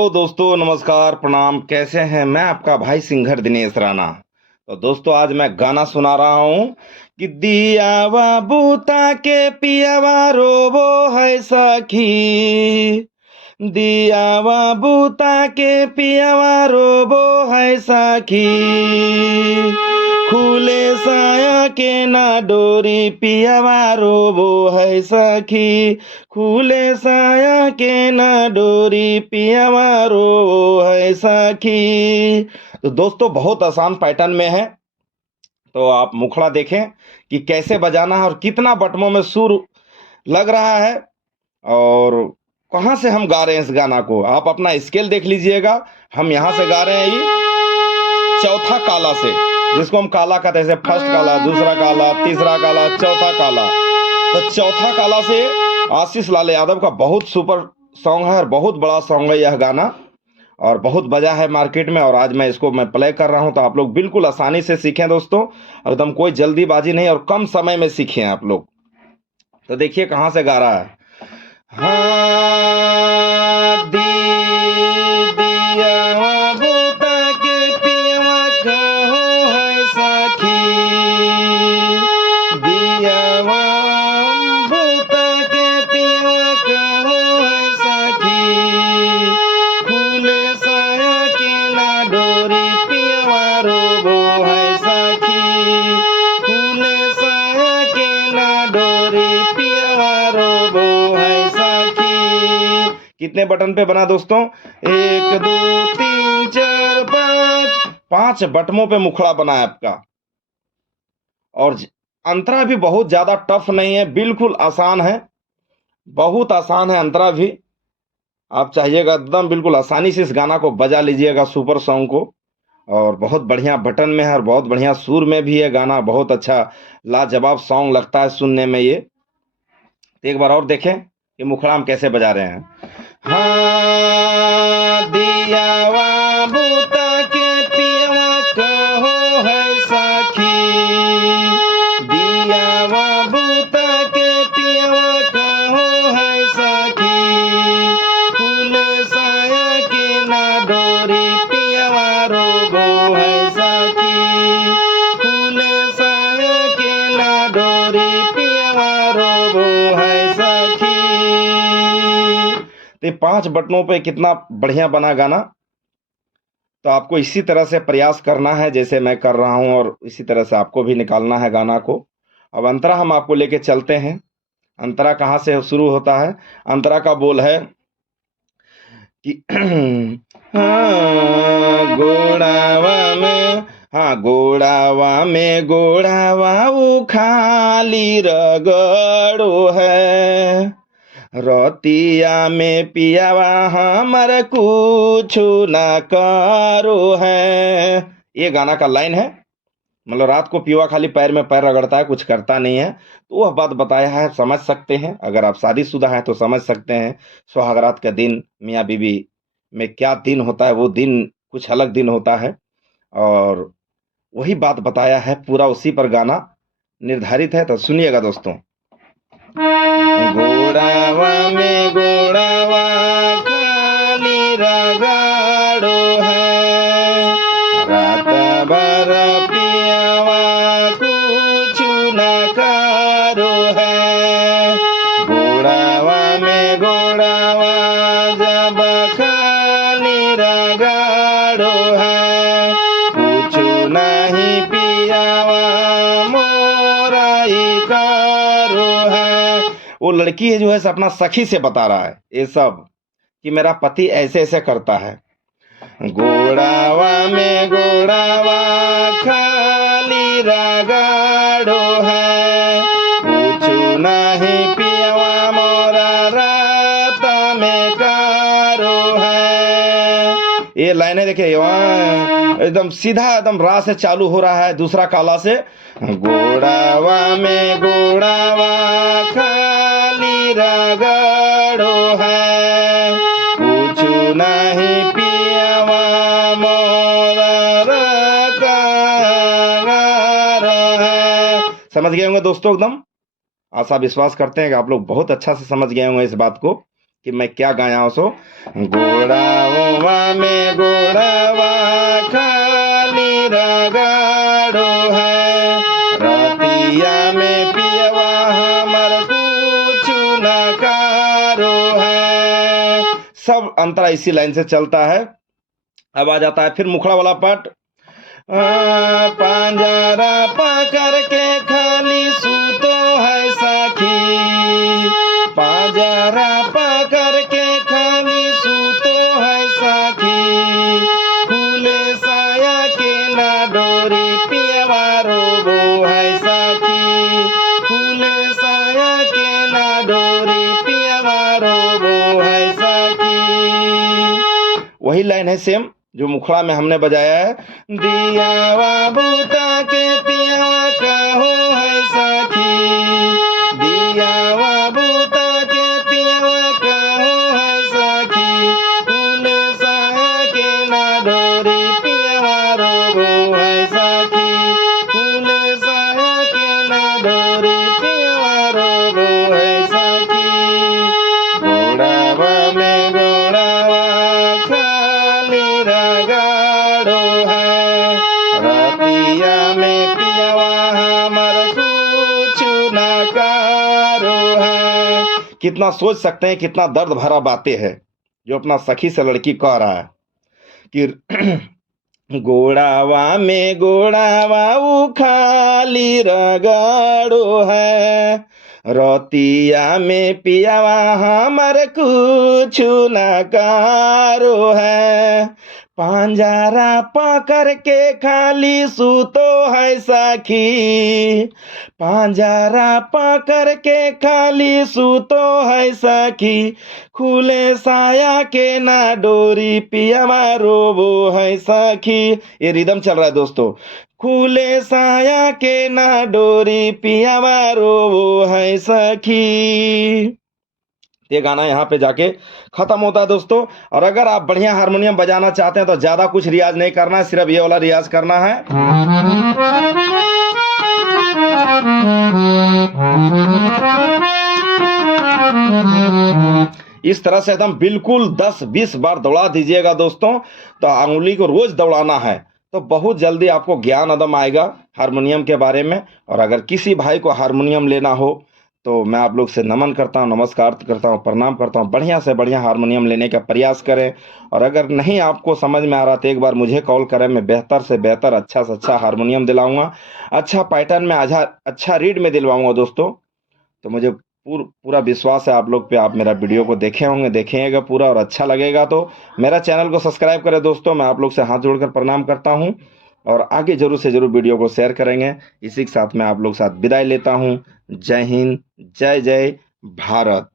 Hello दोस्तों, नमस्कार, प्रणाम। कैसे हैं? मैं आपका भाई सिंगर दिनेश राणा। तो दोस्तों, आज मैं गाना सुना रहा हूँ कि दियावा बूता के पियावा रोबो है सखी। दियावा बूता के पियावा रोबो है सखी। खुले साया के ना डोरी पियावा रोबो है सखी। खुले साया के ना डोरी पियावा रोबो है सखी। तो दोस्तों, बहुत आसान पैटर्न में है। तो आप मुखड़ा देखें कि कैसे बजाना है और कितना बटनों में सुर लग रहा है और कहाँ से हम गा रहे हैं इस गाना को। आप अपना स्केल देख लीजिएगा। हम यहाँ से गा रहे हैं ये चौथा काला से, जिसको हम काला कहते हैं। जैसे फर्स्ट काला, दूसरा काला, तीसरा काला, चौथा काला। तो चौथा काला से आशीष लाल यादव का बहुत सुपर सॉन्ग है और बहुत बड़ा सॉन्ग है यह गाना, और बहुत बजा है मार्केट में। और आज मैं इसको प्ले कर रहा हूं, तो आप लोग बिल्कुल आसानी से सीखें दोस्तों। एकदम कोई जल्दीबाजी नहीं और कम समय में सीखें आप लोग। तो देखिए कहाँ से गा रहा है। हाँ, दियावा बूता के पियवा कहो है सखी। दियावा बूता के पियवा कहो है सखी। खुले साया के ना डोरी पियवा रोबो है सखी। खुले साया के ना डोरी पियवा रोबो है सखी। कितने बटन पे बना दोस्तों? 1 2 3 4 5, 5 बटनों पे मुखड़ा बना है आपका। और अंतरा भी बहुत ज्यादा टफ नहीं है, बिल्कुल आसान है, बहुत आसान है अंतरा भी। आप चाहिएगा एकदम बिल्कुल आसानी से इस गाना को बजा लीजिएगा, सुपर सॉन्ग को। और बहुत बढ़िया बटन में है और बहुत बढ़िया सुर में भी है गाना। बहुत अच्छा लाजवाब सॉन्ग लगता है सुनने में ये। तो एक बार और देखें कि मुखड़ा हम कैसे बजा रहे हैं। हाँ, दियावा बूता के पियवा कहो है सखी। दियावा बूता के पियवा कहो है सखी। खुले साया के ना डोरी पियवा रोबो है सखी। खुले साया के ना डोरी पियवा रोबो है सखी। तो 5 बटनों पे कितना बढ़िया बना गाना। तो आपको इसी तरह से प्रयास करना है जैसे मैं कर रहा हूं, और इसी तरह से आपको भी निकालना है गाना को। अब अंतरा हम आपको लेके चलते हैं। अंतरा कहाँ से शुरू होता है? अंतरा का बोल है कि हाँ, गोड़ावा में गोड़ावा वो खाली रगड़ो है। रतिया में पियावा हमर कुछ ना करो है। ये गाना का लाइन है। मतलब रात को पिया खाली पैर में पैर रगड़ता है, कुछ करता नहीं है। तो वह बात बताया है, समझ सकते हैं। अगर आप शादीशुदा हैं तो समझ सकते हैं सुहागरात का दिन मियाँ बीवी में क्या दिन होता है। वो दिन कुछ अलग दिन होता है और वही बात बताया है। पूरा उसी पर गाना निर्धारित है। तो सुनिएगा दोस्तों। गोड़ावा में गोड़ावा खाली रगड़ो है। रात भर पियावा कुछ न करो है। गोड़ावा में गोड़ावा जब खाली रगड़ो है। कुछ नहीं पियावा मोराई करो है। वो लड़की है जो है अपना सखी से बता रहा है ये सब कि मेरा पति ऐसे ऐसे करता है। गोड़ावा में गोड़ावा खाली रगड़ो है। कुछ नहीं पियवा मोरा रात में करो है। ये लाइनें देखिए, एकदम सीधा एकदम रा से चालू हो रहा है, दूसरा काला से। गोड़ावा में गोड़ावा खाली रगड़ो है। कुछ नहीं पियवा मोरा रगड़ो है। समझ गए होंगे दोस्तों एकदम। आशा विश्वास करते हैं कि आप लोग बहुत अच्छा से समझ गए होंगे इस बात को कि मैं क्या गाया हूं। सो गोड़ावा में गोड़ावा खाली रगाड़ो है, रतिया में पियवा हमर कुछ नकारो है। सब अंतरा इसी लाइन से चलता है। अब आ जाता है फिर मुखड़ा वाला पार्ट। पांजरा पकड़ के खाली सूतो है सखी, पांजरा पकड़ के खाली सूतो है सखी, खुले साया के ना डोरी पियवा रोबो है सखी, खुले साया के ना डोरी पियवा रोबो है सखी। वही लाइन है सेम जो मुखड़ा में हमने बजाया है। दियावा बूता के पियावा कहो है सखी, दियावा बूता के पियावा कहो है सखी, खुले साया के ना डोरी पियावा रोबो है सखी, खुले साया के ना डोरी पियावा रोबो है सखी। गोड़ावा में गोड़ावा खाली रगाड़ो है, रतिया में पियवा हमर कुछ नकारो है। कितना सोच सकते हैं कितना दर्द भरा बातें है जो अपना सखी से लड़की कह रहा है कि गोड़ावा में गोड़ावा उ खाली रगाड़ो है, रतिया में पियावा हमर कुछ नकारो है, पांजरा पकड़ के खाली सूतो है सखी, पांजरा पकड़ के खाली सूतो है सखी, खुले साया के ना डोरी पियवा रोबो है सखी। ये रिदम चल रहा है दोस्तों। खुले साया के ना डोरी पियवा रोबो है सखी। ये गाना यहाँ पे जाके खत्म होता है दोस्तों। और अगर आप बढ़िया हारमोनियम बजाना चाहते हैं तो ज्यादा कुछ रियाज नहीं करना है, सिर्फ ये वाला रियाज करना है। इस तरह से एकदम बिल्कुल 10-20 बार दौड़ा दीजिएगा दोस्तों। तो अंगुली को रोज दौड़ाना है तो बहुत जल्दी आपको ज्ञान अदम आएगा हारमोनियम के बारे में। और अगर किसी भाई को हारमोनियम लेना हो तो मैं आप लोग से नमन करता हूँ, नमस्कार करता हूँ, प्रणाम करता हूँ। बढ़िया से बढ़िया हारमोनियम लेने का प्रयास करें। और अगर नहीं आपको समझ में आ रहा तो एक बार मुझे कॉल करें, मैं बेहतर से बेहतर अच्छा से अच्छा हारमोनियम दिलाऊंगा, अच्छा पैटर्न में अच्छा रीड में दिलवाऊंगा दोस्तों। तो मुझे पूरा विश्वास है आप लोग पे। आप मेरा वीडियो को देखेंगे पूरा और अच्छा लगेगा तो मेरा चैनल को सब्सक्राइब करें दोस्तों। मैं आप लोग से हाथ जोड़कर प्रणाम करता हूँ और आगे जरूर से जरूर वीडियो को शेयर करेंगे। इसी के साथ मैं आप लोग साथ विदाई लेता हूँ। जय हिंद, जय जय भारत।